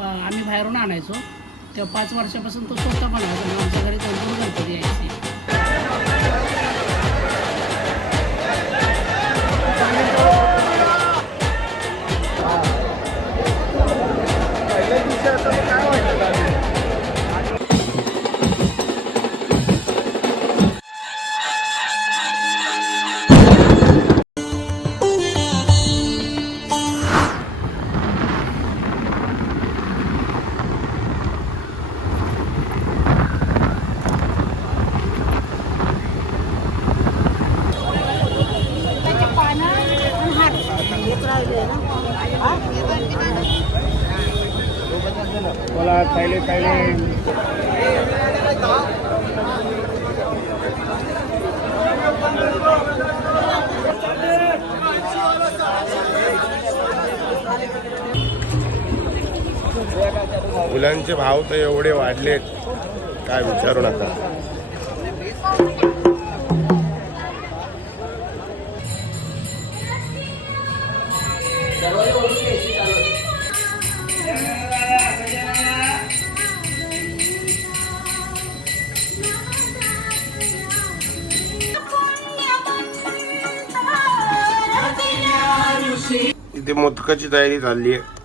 आम्ही बाहेरून आणायचो. तेव्हा पाच वर्षापासून तो स्वतः बनवायचा आणि आमच्या घरी दोन दोन गणपती यायचे. बोला ताईले ताईले फुलांचे भाव तर एवढे वाढलेत काय विचारू नका. इथे मोदकाची तयारी चालली आहे.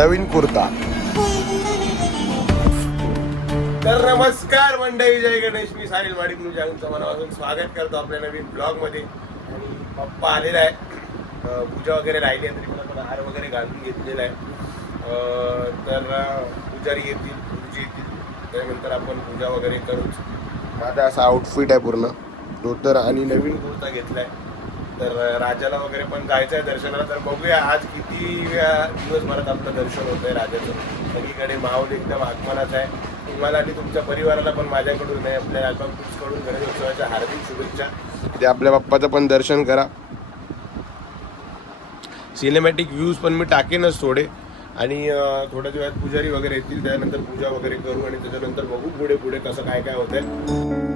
नवीन कुर्ता. तर नमस्कार मंडळी जय गणेश. मी साहिल वाडी तुमच्या तुमचं मनापासून स्वागत करतो आपल्या नवीन ब्लॉगमध्ये आणि पप्पा आलेला आहे. पूजा वगैरे राहिली आहे तरी मला थोडा हार वगैरे घालून घेतलेला आहे. तर पुजारी येतील गुरुजी येतील. त्यानंतर आपण पूजा वगैरे करूच. माझा असा आउटफिट आहे पूर्ण. धोतर आणि नवीन. कुर्ता घेतलाय. तर राजाला वगैरे पण जायचं आहे दर्शनाला. तर बघूया आज किती वेळा दिवसभरात आपलं दर्शन होत आहे राजाचं. सगळीकडे माहोल एकदम आगमनाचा आहे. तुम्हाला आणि तुमच्या परिवाराला पण माझ्याकडून आहे. आपल्या अल्बम गणेशोत्सवाच्या हार्दिक शुभेच्छा. ते आपल्या बाप्पाचं पण दर्शन करा. सिनेमॅटिक व्ह्यूज पण मी टाकेनच थोडे. आणि थोड्या वेळात पुजारी वगैरे येतील. त्यानंतर पूजा वगैरे करू आणि त्याच्यानंतर बघू पुढे पुढे कसं काय काय होतंय.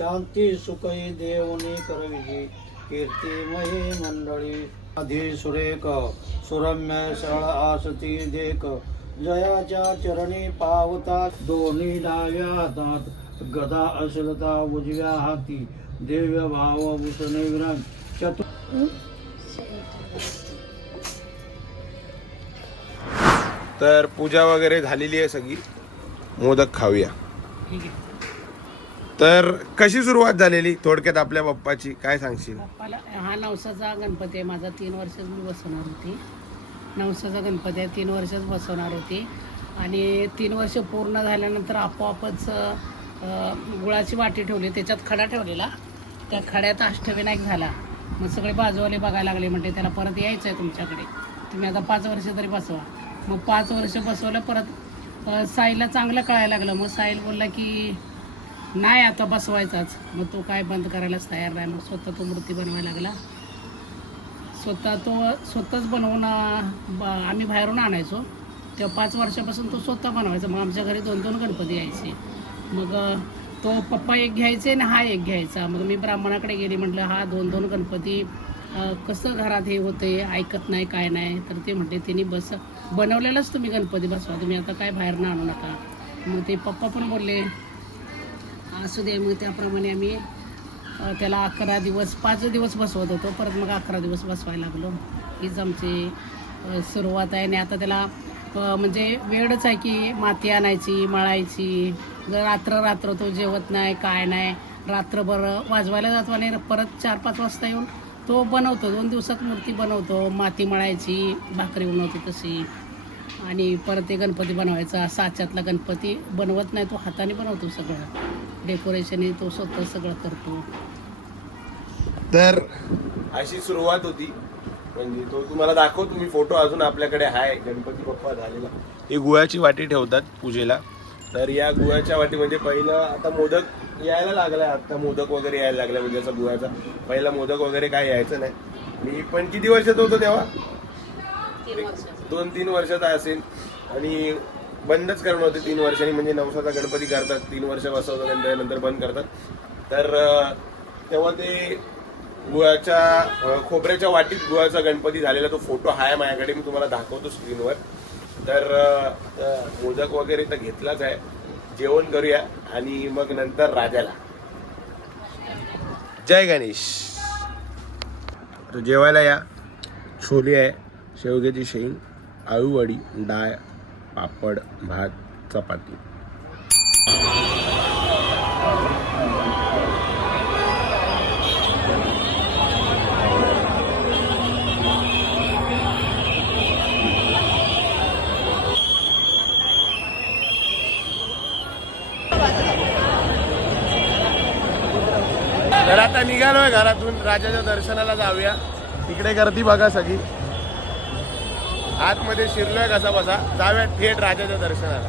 शांती सुखई देवनी करविजी कीर्तिमयी मंडळी। आधी सुरेख सुरम्य सरळ आसती देख। जयाच्या चरणी पावता दोन्ही डाव्या हातात। गदा अश्लता उजव्या हाती। दिव्य भाव भूषणे विराम चतु तर पूजा वगैरे झालेली आहे सगळी. मोदक खाऊया. ठीक आहे. तर कशी सुरुवात झालेली थोडक्यात आपल्या बाप्पाची? काय सांगशील? बाप्पाला हा नवसाचा गणपती आहे. माझा तीन वर्षच मी बसवणार होती. नवसाचा गणपती आहे. तीन वर्षच बसवणार होती. आणि तीन वर्ष पूर्ण झाल्यानंतर आपोआपच गुळाची वाटी ठेवली. त्याच्यात खडा ठेवलेला. त्या खड्यात अष्टविनायक झाला. मग सगळे बाजूवाले बघायला लागले. म्हणजे त्याला परत यायचं आहे तुमच्याकडे. तुम्ही आता पाच वर्ष तरी बसवा. मग पाच वर्ष बसवलं परत साईला चांगलं कळायला लागलं. मग साईल बोलला की नाही आता बसवायचाच. मग तो काय बंद करायलाच तयार नाही. मग स्वतः तो मूर्ती बनवायला लागला. स्वतः तो स्वतःच बनवून ब- आम्ही बाहेरून आणायचो. तेव्हा पाच वर्षापासून तो स्वतः बनवायचा. मग आमच्या घरी दोन दोन गणपती यायचे. मग तो पप्पा एक घ्यायचे आणि हा एक घ्यायचा. मग मी ब्राह्मणाकडे गेली. म्हटलं हा दोन दोन गणपती कसं घरात हे होते ऐकत नाही काय नाही. तर ते म्हटले त्यांनी बस बनवलेलाच तुम्ही गणपती बसवा. तुम्ही आता काय बाहेरनं आणू नका. मग ते पप्पा पण बोलले असू दे मग त्याप्रमाणे आम्ही त्याला अकरा दिवस पाच दिवस बसवत होतो. परत मग अकरा दिवस बसवायला लागलो. हीच आमची सुरुवात आहे. आणि आता त्याला म्हणजे वेळच आहे की माती आणायची मळायची. जर रात्र रात्र तो जेवत नाही काय नाही रात्रभर वाजवायला जातो आणि परत चार पाच वाजता येऊन तो बनवतो. दोन दिवसात मूर्ती बनवतो. माती मळायची भाकरी बनवते तशी. आणि परत ते गणपती बनवायचा. साच्यातला गणपती बनवत नाही तो हाताने बनवतो सगळं. डेकोरेशन हे तो स्वतः सगळं करतो. तर अशी सुरुवात होती. म्हणजे तो तुम्हाला दाखवतो मी फोटो अजून आपल्याकडे आहे गणपती बाप्पा झालेला. ही गुळाची वाटी ठेवतात पूजेला. तर या गुळाच्या वाटीमध्ये पहिलं आता मोदक यायला लागलाय. आता मोदक वगैरे यायला लागला म्हणजे असं गुळाचा. पहिला मोदक वगैरे काय यायचं नाही. मी पण किती वर्षात होतो तेव्हा? दोन तीन वर्षाचा असेल आणि बंदच करणं होते तीन वर्षांनी. म्हणजे नवसाचा गणपती करतात तीन वर्ष बसवतात आणि त्यानंतर बंद करतात. तर तेव्हा ते गुळाच्या खोबऱ्याच्या वाटीत गुळाचा गणपती झालेला तो फोटो आहे माझ्याकडे मी तुम्हाला दाखवतो स्क्रीनवर. तर तर मोदक वगैरे तर घेतलाच आहे. जेवण करूया आणि मग नंतर राजाला. जय गणेश. तर जेवायला या. छोले आहे शेवग्याची शेंग. आळूवडी डाळ पापड भात चपाती. तर आता निघालोय घरातून राजाच्या दर्शनाला जाऊया. तिकडे गर्दी बघा सगळी. आतमध्ये शिरलोय कसा बसा. जाव्या थेट राजाच्या दर्शनाला.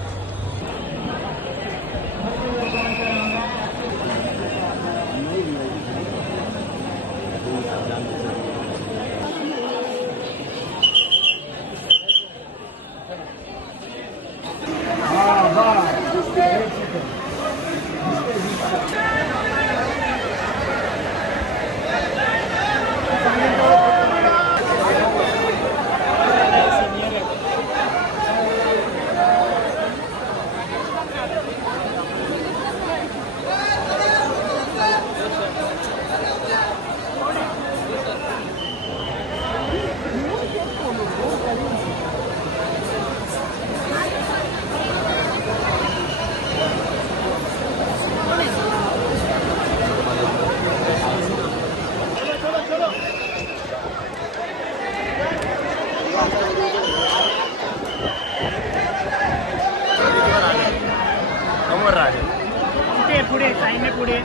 समोर राजा पुढे पुढे पुढे.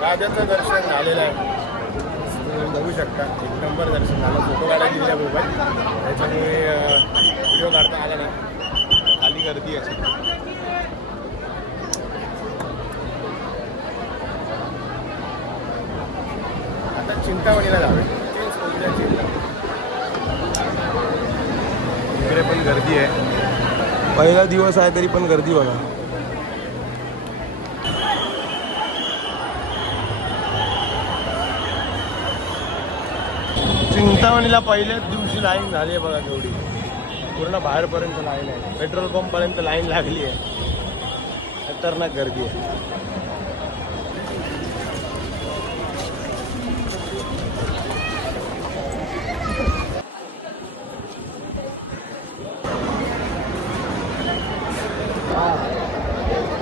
राजाचं दर्शन झालेलं आहे. तुम्ही बघू शकता. एक नंबर दर्शन झालं. फोटो काढायला दिलेला मोबाईल त्याच्यामुळे व्हिडिओ काढता आला नाही. खाली गर्दी असेल आता चिंतामणीला जावे. तेच चिंता इकडे पण गर्दी आहे. पहिला दिवस आहे तरी पण गर्दी बघा. चिंतामणीला पहिल्याच दिवशी लाईन झाली आहे बघा तेवढी. पूर्ण बाहेरपर्यंत लाईन आहे. पेट्रोल पंपपर्यंत लाईन लागली आहे. खतरनाक गर्दी आहे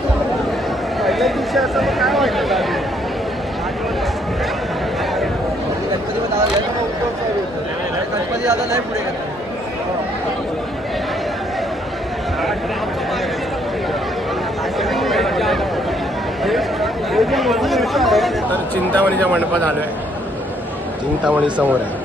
पहिल्या दिवशी असं मग काय वाटलं गणपती आता नाही पुढे तर चिंतामणीच्या मंडपात आलोय. चिंतामणी समोर आहे.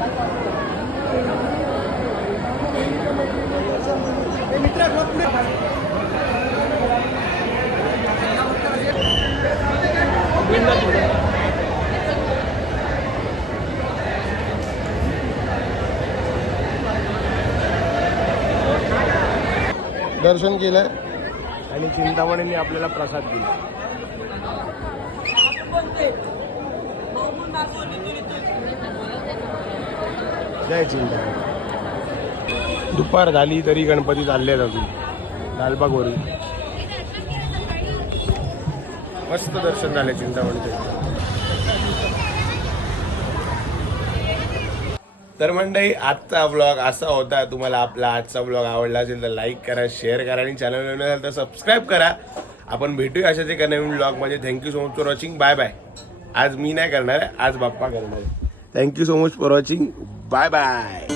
दर्शन केलं आणि चिंतामणींनी आपल्याला प्रसाद दिला. जय चिंता दुपार झाली तरी गणपती चालले अजून. लालबागवरून मस्त दर्शन झाले चिंतामणीचे. तर मंडळी आजचा ब्लॉग असा होता. तुम्हाला आपला आजचा ब्लॉग आवडला असेल तर लाईक करा शेअर करा आणि चॅनल नवीन असेल तर सबस्क्राईब करा. आपण भेटूया अशाच एका नवीन ब्लॉगमध्ये thank you so much for watching bye bye आज मी नाही करणार आहे आज बाप्पा करणार आहे. Thank you so much for watching bye bye